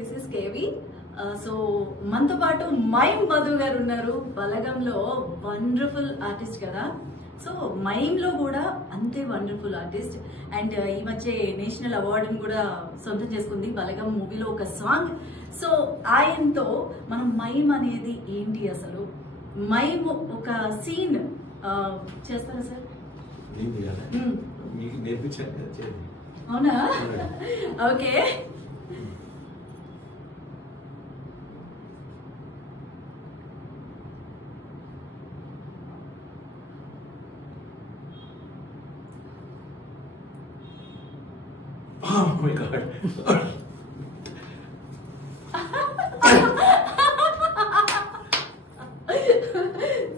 This is KV. So మనతో పాటు mime Madhu గారు ఉన్నారు. బలగంలో వండర్ఫుల్ ఆర్టిస్ట్ కదా. సో మైమ్ లో కూడా అంతే వండర్ఫుల్ ఆర్టిస్ట్. అండ్ ఈ మధ్య నేషనల్ అవార్డును కూడా సొంతం చేసుకుంది బలగం మూవీలో ఒక సాంగ్. సో ఆయనతో మనం మైమ్ అనేది ఏంటి, అసలు మైమ్ ఒక సీన్ చేస్తారా సార్? అవునా? Okay. Oh my God.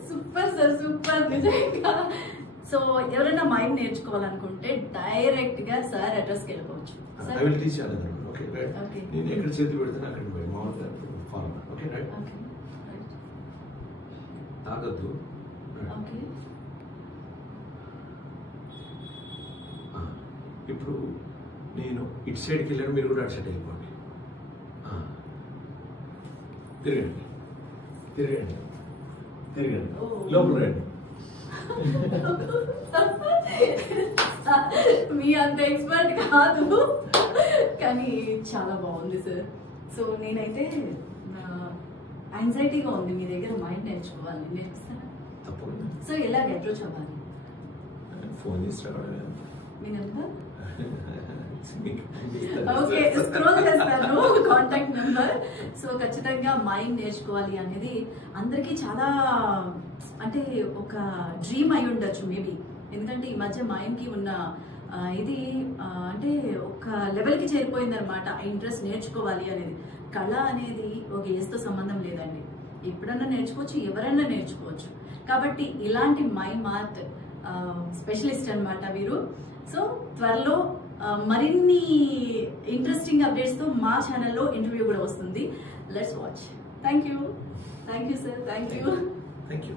Super sir, super నిజంగా. సో ఎవరైనా మైమ్ నేర్చుకోవాలనుకుంటే డైరెక్ట్ గా సార్ అడ్రస్ కి వెళ్ళిపోవచ్చు. I will teach you another one. Okay, right? Okay. నేను ఎక్కడ చేతి పెడితే అక్కడికి పోయి మామూలుగా follow. Okay right? Okay right. తాగొద్దు. ఓకే. ఇప్పుడు నేను ఇటు సైడ్కి వెళ్ళాను, మీరు కూడా అటు సైడ్ వెళ్ళిపోండి. తిరగండి తిరగండి తిరగండి, లోపల రండి. మీ అంత ఎక్స్పర్ట్ కాదు కానీ చాలా బాగుంది సార్. సో నేనైతే యాంగ్జైటీగా ఉంది, మీ దగ్గర మైండ్ నేర్చుకోవాలి, నేర్పిస్తారా? తప్పకుండా. సో ఎలా అప్రోచ్ అవ్వాలి? ఫోన్ చేసి రావడమే. మీ నెంబర్ ఓకే స్క్రోల్ చేస్తాను, కాంటాక్ట్ నెంబర్. సో ఖచ్చితంగా మైండ్ నేర్చుకోవాలి అనేది అందరికీ చాలా అంటే ఒక డ్రీమ్ అయి ఉండొచ్చు మేబీ. ఎందుకంటే ఈ మధ్య మైండ్కి ఉన్న ఇది అంటే ఒక లెవెల్కి చేరిపోయిందనమాట. ఇంట్రెస్ట్ నేర్చుకోవాలి అనేది. కళ అనేది ఒక ఏజ్తో సంబంధం లేదండి, ఎప్పుడన్నా నేర్చుకోవచ్చు, ఎవరైనా నేర్చుకోవచ్చు. కాబట్టి ఇలాంటి మైమ్ ఆర్ట్ స్పెషలిస్ట్ అనమాట వీరు. సో త్వరలో మరిన్ని ఇంట్రెస్టింగ్ అప్డేట్స్తో మా ఛానల్లో ఇంటర్వ్యూ కూడా వస్తుంది. Let's watch. Thank you sir, thank you.